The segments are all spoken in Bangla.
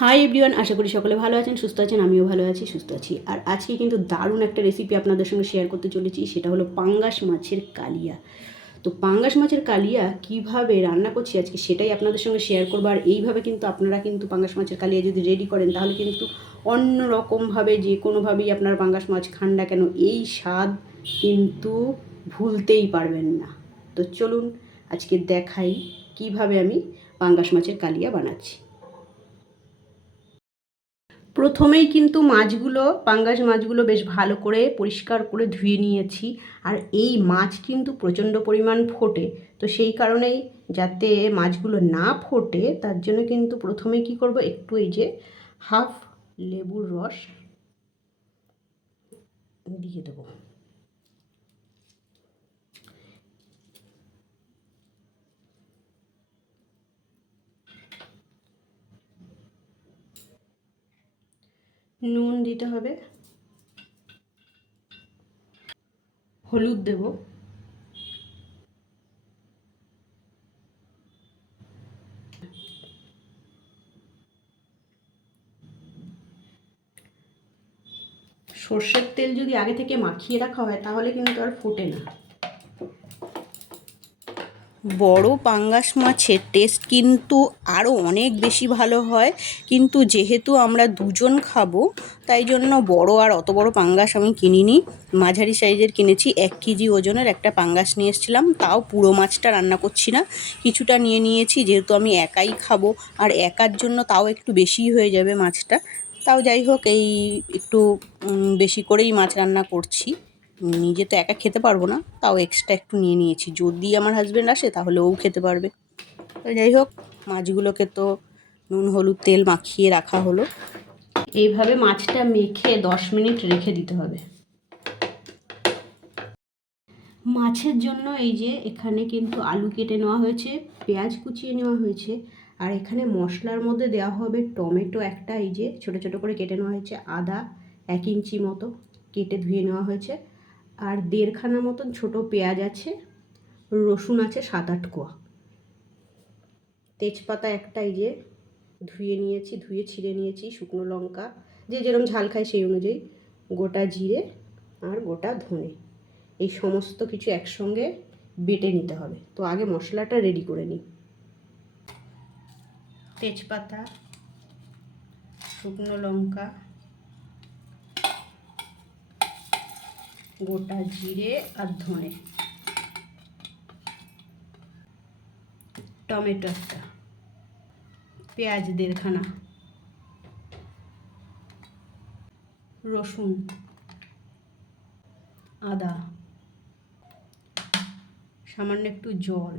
হাই এভরিওয়ান আশা করি সকলে ভালো আছেন, সুস্থ আছেন, আমিও ভালো আছি, সুস্থ আছি। আর আজকে কিন্তু দারুণ একটা রেসিপি আপনাদের সঙ্গে শেয়ার করতে চলেছি, সেটা হলো পাঙ্গাস মাছের কালিয়া। তো পাঙ্গাস মাছের কালিয়া কীভাবে রান্না করছি আজকে সেটাই আপনাদের সঙ্গে শেয়ার করব, আর এইভাবে কিন্তু আপনারা কিন্তু পাঙ্গাস মাছের কালিয়া যদি রেডি করেন, তাহলে কিন্তু অন্য রকমভাবে যে কোনোভাবেই আপনার পাঙ্গাস মাছ খান না কেন, এই স্বাদ কিন্তু ভুলতেই পারবেন না। তো চলুন আজকে দেখাই কীভাবে আমি পাঙ্গাস মাছের কালিয়া বানাচ্ছি। প্রথমেই কিন্তু মাছগুলো, পাঙ্গাস মাছগুলো বেশ ভালো করে পরিষ্কার করে ধুয়ে নিয়েছি। আর এই মাছ কিন্তু প্রচণ্ড পরিমাণ ফোটে। তো সেই কারণেই যাতে মাছগুলো না ফোটে, তার জন্য কিন্তু প্রথমে কি করব একটু এই যে হাফ লেবুর রস দিয়ে দেবো। নুন দিতে হবে। হলুদ দেব। সর্ষের তেল যদি আগে থেকে মাখিয়ে রাখা হয়, তাহলে কিন্তু আর ফোটে না। বড় পাঙ্গাস মাছের টেস্ট কিন্তু আরও অনেক বেশি ভালো হয়। কিন্তু যেহেতু আমরা দুজন খাব, তাই জন্য বড় আর অত বড় পাঙ্গাস আমি কিনিনি। মাঝারি সাইজের কিনেছি, এক কেজি ওজনের একটা পাঙ্গাস নিয়ে এসেছিলাম। তাও পুরো মাছটা রান্না করছি না। কিছুটা নিয়ে নিয়েছি, যেহেতু আমি একাই খাব, আর একার জন্য তাও একটু বেশি হয়ে যাবে মাছটা। তাও যাই হোক, এই একটু বেশি করেই মাছ রান্না করছি। নিজে তো একা খেতে পারব না, তাও এক্সট্রা একটু নিয়ে নিয়েছি। যদি আমার হাজব্যান্ড আসে, তাহলে ও খেতে পারবে। তো যাই হোক, মাছগুলোকে তো নুন, হলুদ, তেল মাখিয়ে রাখা হলো। এইভাবে মাছটা মেখে দশ মিনিট রেখে দিতে হবে। মাছের জন্য এই যে এখানে কিন্তু আলু কেটে নেওয়া হয়েছে, পেঁয়াজ কুচিয়ে নেওয়া হয়েছে, আর এখানে মশলার মধ্যে দেওয়া হবে টমেটো একটা, এই যে ছোটো ছোটো করে কেটে নেওয়া হয়েছে, আদা এক ইঞ্চি মতো কেটে ধুয়ে নেওয়া হয়েছে। আর দেড়খানা মতন ছোট পেঁয়াজ আছে, রসুন আছে সাত আট কোয়া। তেজপাতা একটাই যে ধুয়ে নিয়েছি, ধুয়ে ছিঁড়ে নিয়েছি শুকনো লঙ্কা, যে যেরকম ঝাল খায় সেই অনুযায়ী গোটা জিরে আর গোটা ধনে। এই সমস্ত কিছু একসঙ্গে বেটে নিতে হবে। তো আগে মশলাটা রেডি করে নিই। তেজপাতা, শুকনো লঙ্কা গোটা জিরে আর ধনে। টমেটো একটা পেঁয়াজ দেড়খানা। রসুন। আদা। সামান্য একটু জল।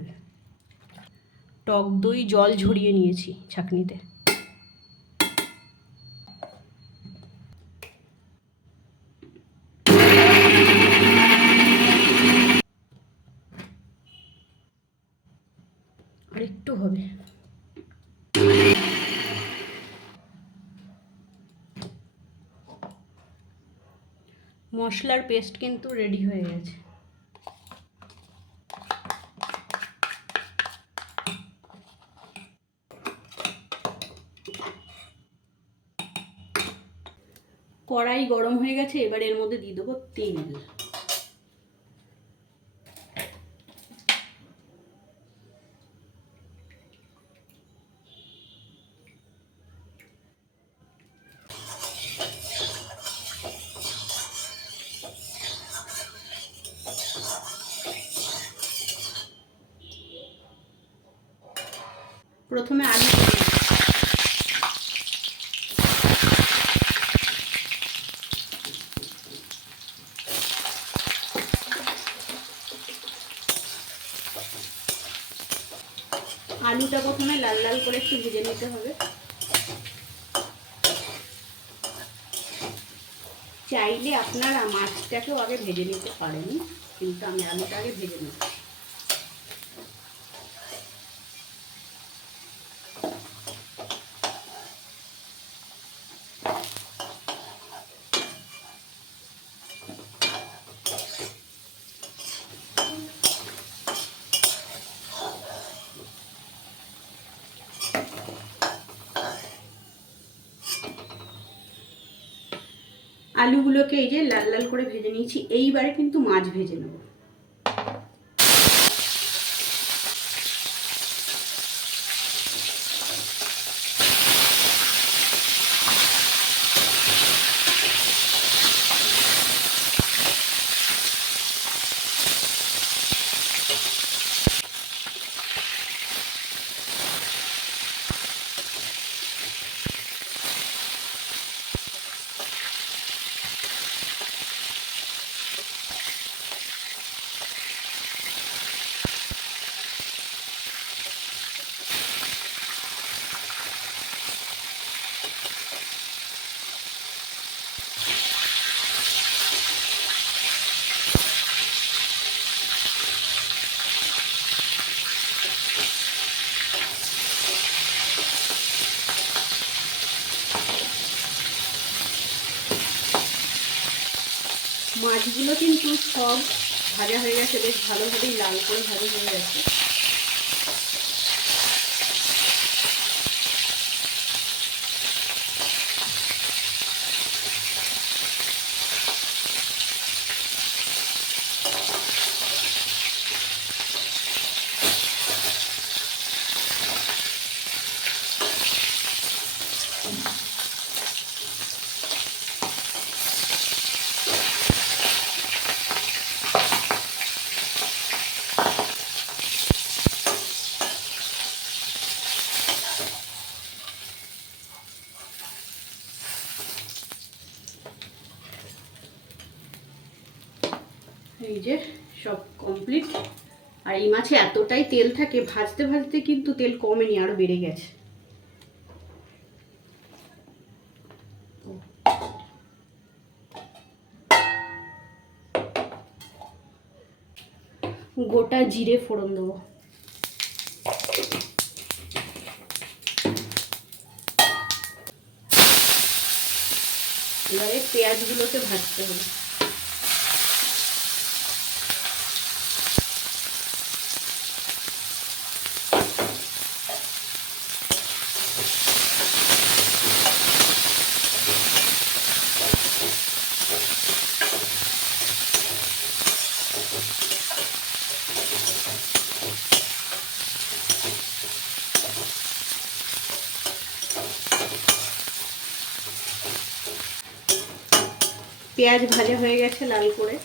টক দই জল ঝরিয়ে নিয়েছি ছাঁকনিতে আর একটু হবে। মশলার পেস্ট কিন্তু রেডি হয়ে গেছে। কড়াই গরম হয়ে গেছে, এবার এর মধ্যে দিয়ে দেবো তেল প্রথমে আলু আলুটা প্রথমে লাল লাল করে একটু ভেজে নিতে হবে। চাইলে আপনারা মাছটাকেও আগে ভেজে নিতে পারেন, কিন্তু আমি আলুটা আগে ভেজে নিই আলুগুলোকে এই যে লাল লাল করে ভেজে নিয়েছি এইবারে কিন্তু মাছ ভেজে নেব। মাছগুলো কিন্তু সব ভাজা হয়ে গেছে বেশ ভালোভাবেই লাল করে ভাজা হয়ে গেছে। যে সব কমপ্লিট আর এই মাছে এতটাই তেল থাকে, ভাজতে ভাজতে কিন্তু তেল কমেনি, আরও বেড়ে গেছে। গোটা জিরে ফোড়ন দেবো। এবারে পেঁয়াজগুলোকে ভাজতে হবে। পেঁয়াজ ভাজা হয়ে গেছে লাল করে।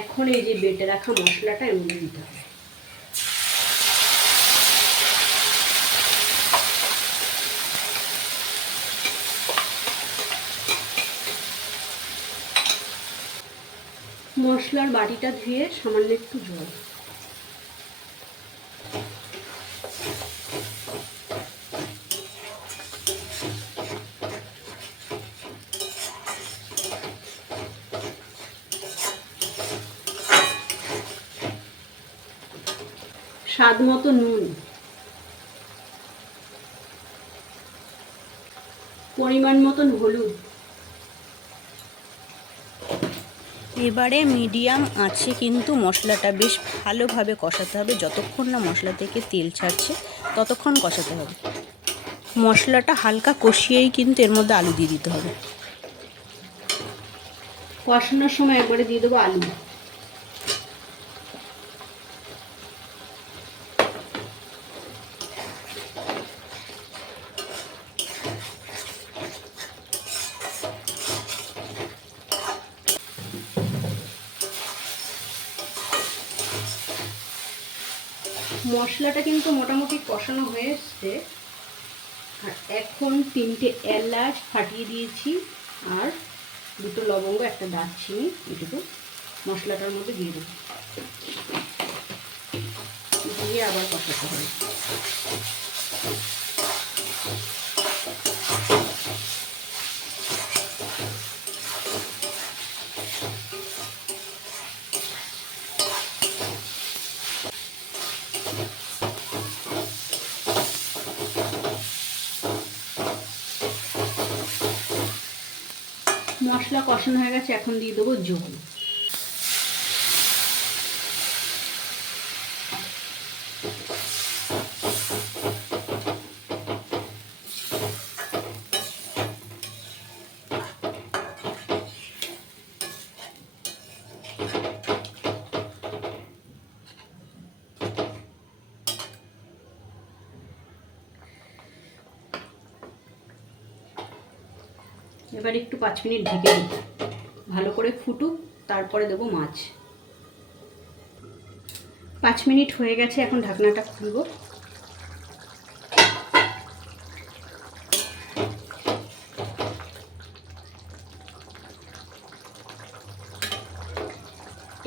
এখন এই যে বেটে রাখা মশলাটা মধ্যে দিতে হবে। মশলার বাটিটা ধুয়ে সামান্য একটু জল। স্বাদ মতো নুন। পরিমাণ মতন হলুদ। এবারে মিডিয়াম আছে কিন্তু মশলাটা বেশ ভালোভাবে কষাতে হবে। যতক্ষণ না মশলা থেকে তেল ছাড়ছে ততক্ষণ কষাতে হবে। মশলাটা হালকা কষিয়েই কিন্তু এর মধ্যে আলু দিয়ে দিতে হবে। কষানোর সময় একবারে দিয়ে দেবো আলু। মশলাটা কিন্তু মোটামুটি কষানো হয়ে এসছে। আর এখন তিনটে এলাচ ফাটিয়ে দিয়েছি আর দুটো লবঙ্গ, একটা দারচিনি, এটুকু মশলাটার মধ্যে দিয়ে দেবো। দিয়ে আবার কষাতে হবে। মশলা কষানো হয়ে গেছে এখন দিয়ে দেবো জল। এবার একটু পাঁচ মিনিট ঢেকে দিই ভালো করে ফুটুক, তারপরে দেবো মাছ। পাঁচ মিনিট হয়ে গেছে, এখন ঢাকনাটা খুলবো।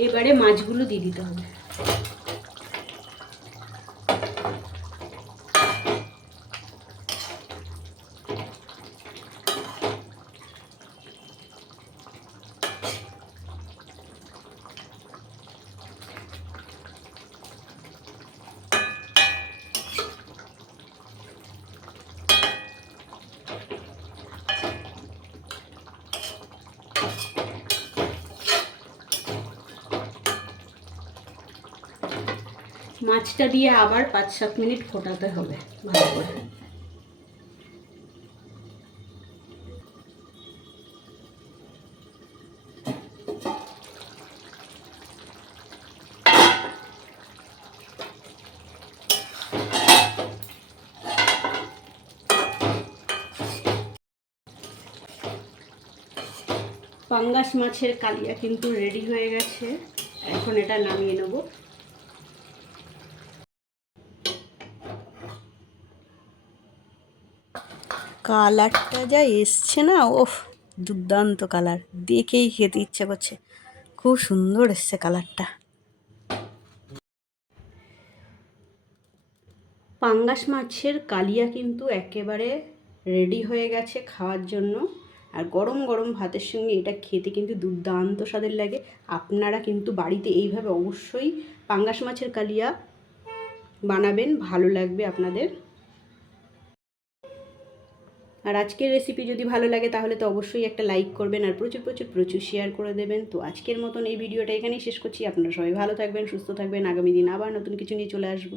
এবারে মাছগুলো দিয়ে দিতে হবে। মাছটা দিয়ে আবার পাঁচ সাত মিনিট ফোটাতে হবে, ভালো করে। পাঙ্গাস মাছের কালিয়া কিন্তু রেডি হয়ে গেছে। এখন এটা নামিয়ে নেব। কালারটা যা এসছে না, ওফ, দুর্দান্ত কালার। দেখেই খেতে ইচ্ছে করছে। খুব সুন্দর এসছে কালারটা। পাঙ্গাস মাছের কালিয়া কিন্তু একেবারে রেডি হয়ে গেছে খাওয়ার জন্য। আর গরম গরম ভাতের সঙ্গে এটা খেতে কিন্তু দুর্দান্ত স্বাদের লাগে। আপনারা কিন্তু বাড়িতে এইভাবে অবশ্যই পাঙ্গাস মাছের কালিয়া বানাবেন, ভালো লাগবে আপনাদের। আর আজকের রেসিপি যদি ভালো লাগে, তাহলে তো অবশ্যই একটা লাইক করবেন আর প্রচুর প্রচুর প্রচুর শেয়ার করে দেবেন। তো আজকের মতন এই ভিডিওটা এখানেই শেষ করছি। আপনারা সবাই ভালো থাকবেন, সুস্থ থাকবেন। আগামী দিন আবার নতুন কিছু নিয়ে চলে আসব।